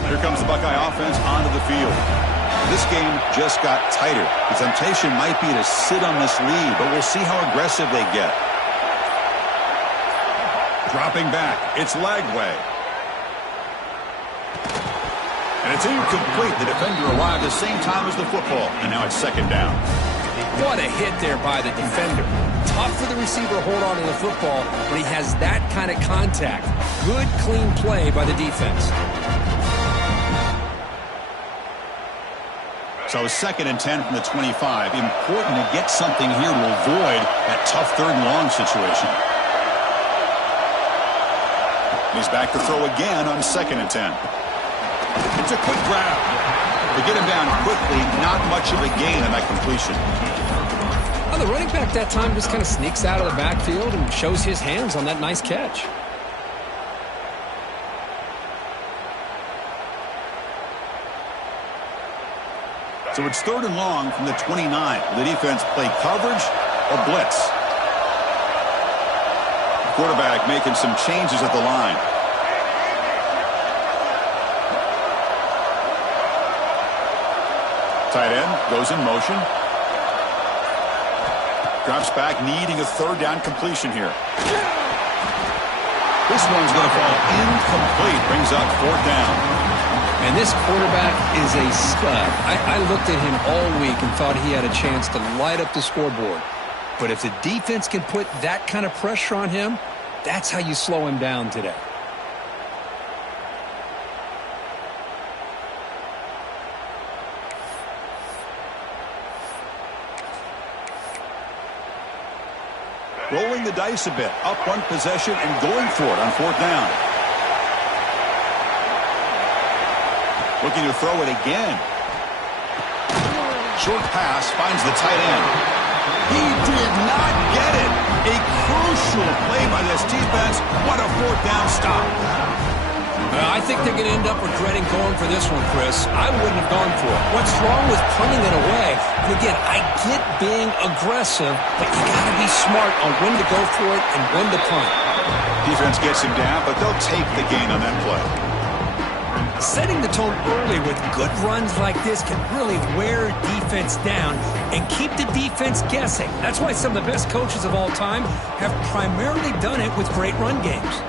Here comes the Buckeye offense onto the field. This game just got tighter. The temptation might be to sit on this lead, but we'll see how aggressive they get. Dropping back. It's Lagway. And it's incomplete. The defender arrived the same time as the football, and now it's 2nd down. What a hit there by the defender. Tough for the receiver to hold on to the football when he has that kind of contact. Good, clean play by the defense. So 2nd and 10 from the 25. Important to get something here to avoid that tough 3rd and long situation. He's back to throw again on 2nd and 10. It's a quick grab. To get him down quickly, not much of a gain on that completion. Well, the running back that time just kind of sneaks out of the backfield and shows his hands on that nice catch. So it's 3rd and long from the 29. The defense play coverage or blitz. The quarterback making some changes at the line. Tight end goes in motion. Drops back, needing a 3rd down completion here. This one's going to fall incomplete. Brings up 4th down. And this quarterback is a stud. I looked at him all week and thought he had a chance to light up the scoreboard. But if the defense can put that kind of pressure on him, that's how you slow him down today. Rolling the dice a bit. Up one possession and going for it on fourth down. Looking to throw it again. Short pass finds the tight end. He did not get it. A crucial play by this defense. What a fourth down stop. I think they're going to end up regretting going for this one, Chris. I wouldn't have gone for it. What's wrong with punting it away? And again, I get being aggressive, but you got to be smart on when to go for it and when to punt. Defense gets him down, but they'll take the gain on that play. Setting the tone early with good runs like this can really wear defense down and keep the defense guessing. That's why some of the best coaches of all time have primarily done it with great run games.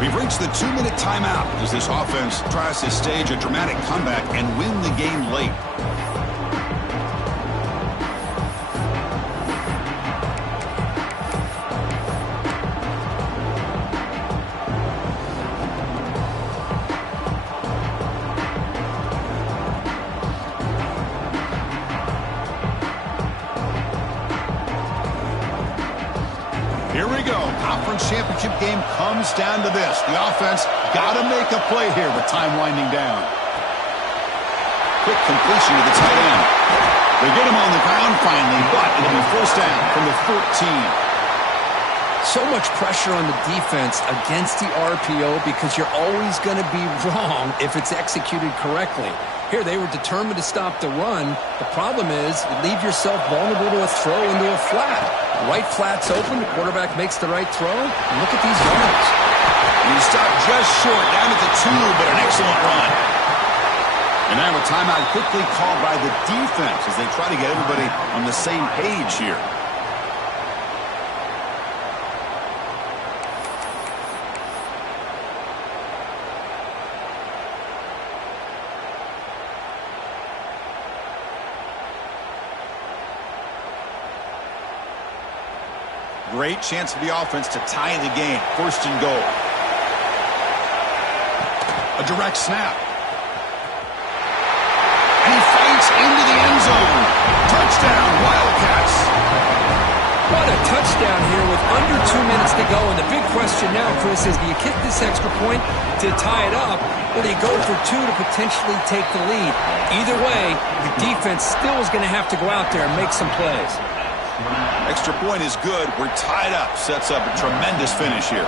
We've reached the 2-minute timeout as this offense tries to stage a dramatic comeback and win the game late. Here we go. Conference championship game comes down to this. The offense got to make a play here with time winding down. Quick completion to the tight end. They get him on the ground finally, but it'll be first down from the 14. So much pressure on the defense against the RPO because you're always going to be wrong if it's executed correctly. Here, they were determined to stop the run. The problem is you leave yourself vulnerable to a throw into a flat. The right flat's open. The quarterback makes the right throw. And look at these yards. And he stopped just short, down at the 2, but an excellent run. And now a timeout quickly called by the defense as they try to get everybody on the same page here. Great chance for the offense to tie the game. First and goal. A direct snap. And he fights into the end zone. Touchdown, Wildcats. What a touchdown here with under 2 minutes to go. And the big question now, Chris, is do you kick this extra point to tie it up, or do you go for 2 to potentially take the lead? Either way, the defense still is going to have to go out there and make some plays. Extra point is good. We're tied up. Sets up a tremendous finish here.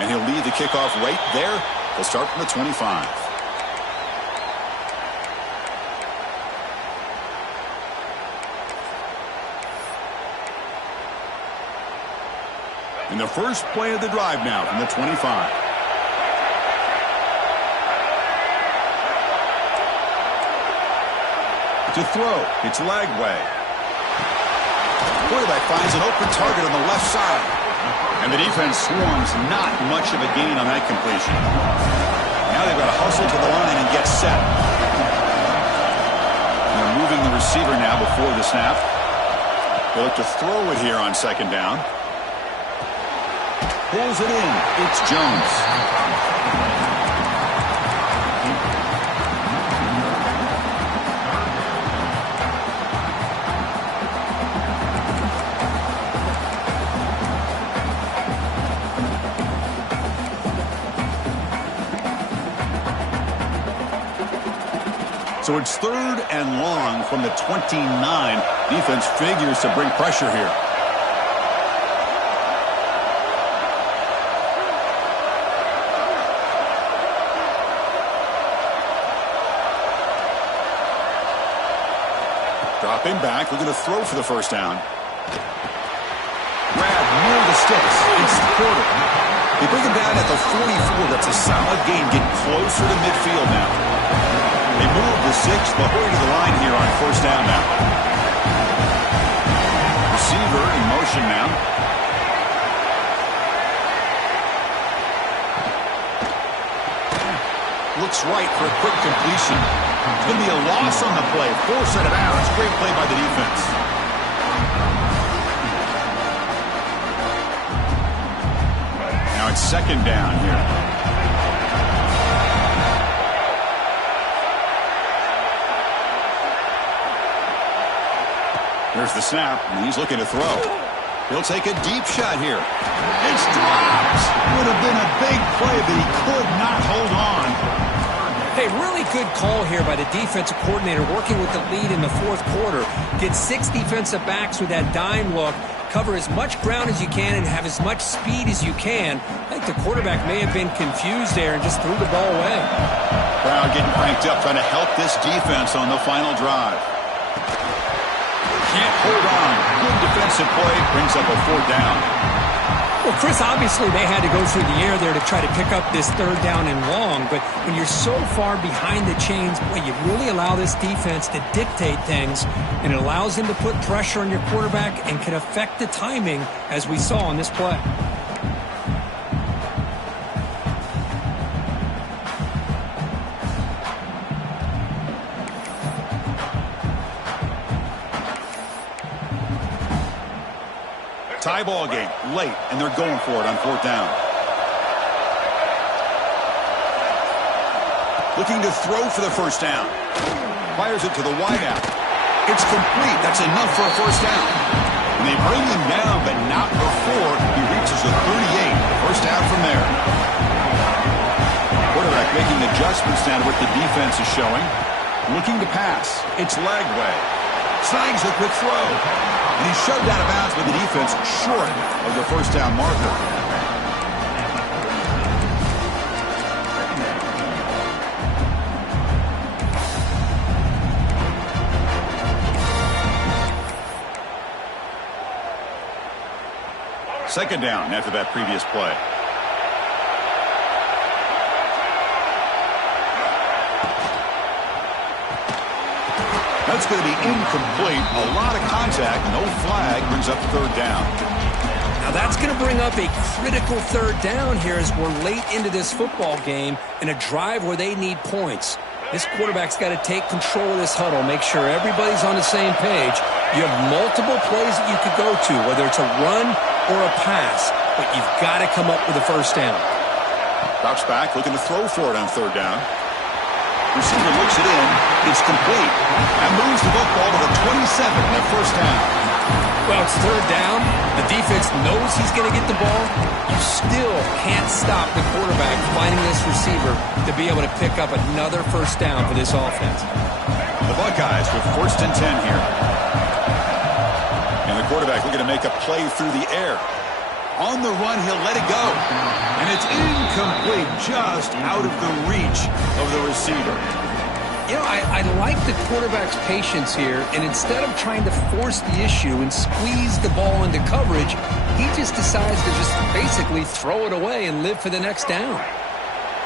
And he'll lead the kickoff right there. They'll start from the 25. And the first play of the drive now from the 25. To throw, it's Lagway. Quarterback finds an open target on the left side. And the defense swarms, not much of a gain on that completion. Now they've got to hustle to the line and get set. And they're moving the receiver now before the snap. They look to throw it here on second down. Pulls it in. It's Jones. So it's third and long from the 29. Defense figures to bring pressure here. Dropping back, looking to throw for the first down. Grab near the sticks. It's the quarter. They bring him down at the 44. That's a solid gain. Getting closer to midfield now. They move the 6, but hurry to the line here on first down now. Receiver in motion now. Looks right for a quick completion. It's going to be a loss on the play. Force it out. It's a great play by the defense. Now it's second down here. Here's the snap, and he's looking to throw. He'll take a deep shot here. It's dropped. Would have been a big play, but he could not hold on. Hey, really good call here by the defensive coordinator working with the lead in the fourth quarter. Get 6 defensive backs with that dime look. Cover as much ground as you can and have as much speed as you can. I think the quarterback may have been confused there and just threw the ball away. Brown getting cranked up, trying to help this defense on the final drive. Can't hold on. Good defensive play. Brings up a 4th down. Well, Chris, obviously they had to go through the air there to try to pick up this 3rd down and long, but when you're so far behind the chains, boy, you really allow this defense to dictate things, and it allows them to put pressure on your quarterback and can affect the timing, as we saw on this play. Tie ball game, late, and they're going for it on 4th down. Looking to throw for the 1st down. Fires it to the wideout. It's complete. That's enough for a 1st down. And they bring him down, but not before he reaches the 38. 1st down from there. Quarterback making adjustments down to what the defense is showing. Looking to pass. It's leg way. Snags a quick throw. And he's shoved out of bounds with the defense short of the 1st down marker. Second down after that previous play. That's going to be incomplete. A lot of contact. No flag. Brings up 3rd down. Now that's going to bring up a critical 3rd down here as we're late into this football game in a drive where they need points. This quarterback's got to take control of this huddle, make sure everybody's on the same page. You have multiple plays that you could go to, whether it's a run or a pass, but you've got to come up with a 1st down. Drops back, looking to throw for it on 3rd down. Receiver looks it in. It's complete. And moves the football to the 27 at 1st down. Well, it's 3rd down. The defense knows he's going to get the ball. You still can't stop the quarterback finding this receiver to be able to pick up another 1st down for this offense. The Buckeyes with 1st and 10 here. And the quarterback looking to make a play through the air. On the run, he'll let it go. And it's incomplete, just out of the reach of the receiver. You know, I like the quarterback's patience here, and instead of trying to force the issue and squeeze the ball into coverage, he just decides to just basically throw it away and live for the next down.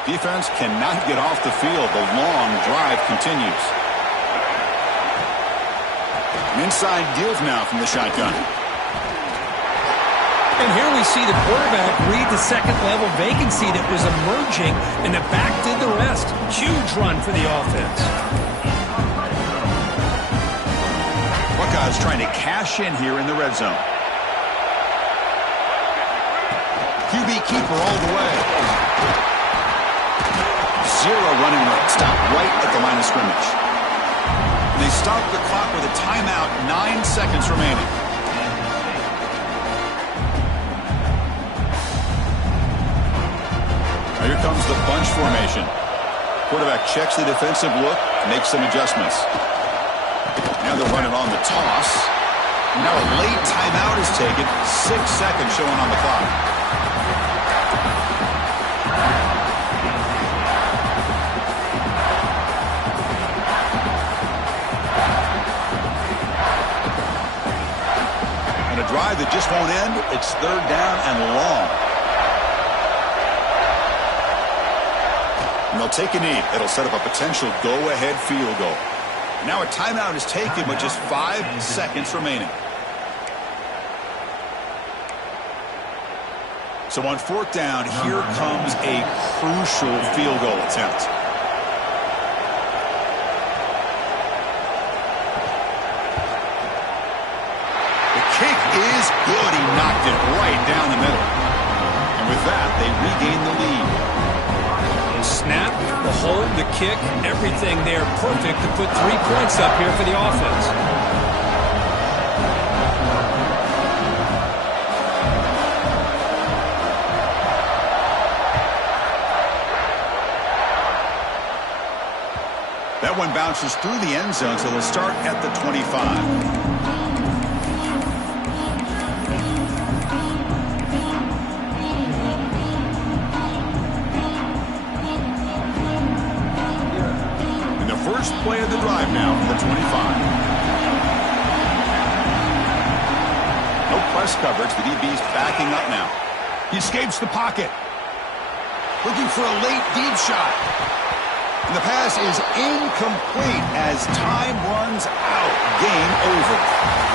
Defense cannot get off the field. The long drive continues. An inside deal now from the shotgun. And here we see the quarterback read the 2nd level vacancy that was emerging, and the back did the rest. Huge run for the offense. Buckeyes trying to cash in here in the red zone. QB keeper all the way. 0 running room. Stop right at the line of scrimmage. And they stop the clock with a timeout. 9 seconds remaining. Here comes the bunch formation. Quarterback checks the defensive look, makes some adjustments. Now they're running on the toss. Now a late timeout is taken. 6 seconds showing on the clock. And a drive that just won't end. It's 3rd down and long. And they'll take a knee. It'll set up a potential go-ahead field goal. Now a timeout is taken with just 5 seconds remaining. So on 4th down, here comes a crucial field goal attempt. The kick is good. He knocked it right down the middle. And with that, they regain the lead. Snap, the hold, the kick, everything there perfect to put 3 points up here for the offense. That one bounces through the end zone, so they'll start at the 25. And the first play of the drive now from the 25. No press coverage. The DB's backing up now. He escapes the pocket. Looking for a late deep shot. And the pass is incomplete as time runs out. Game over.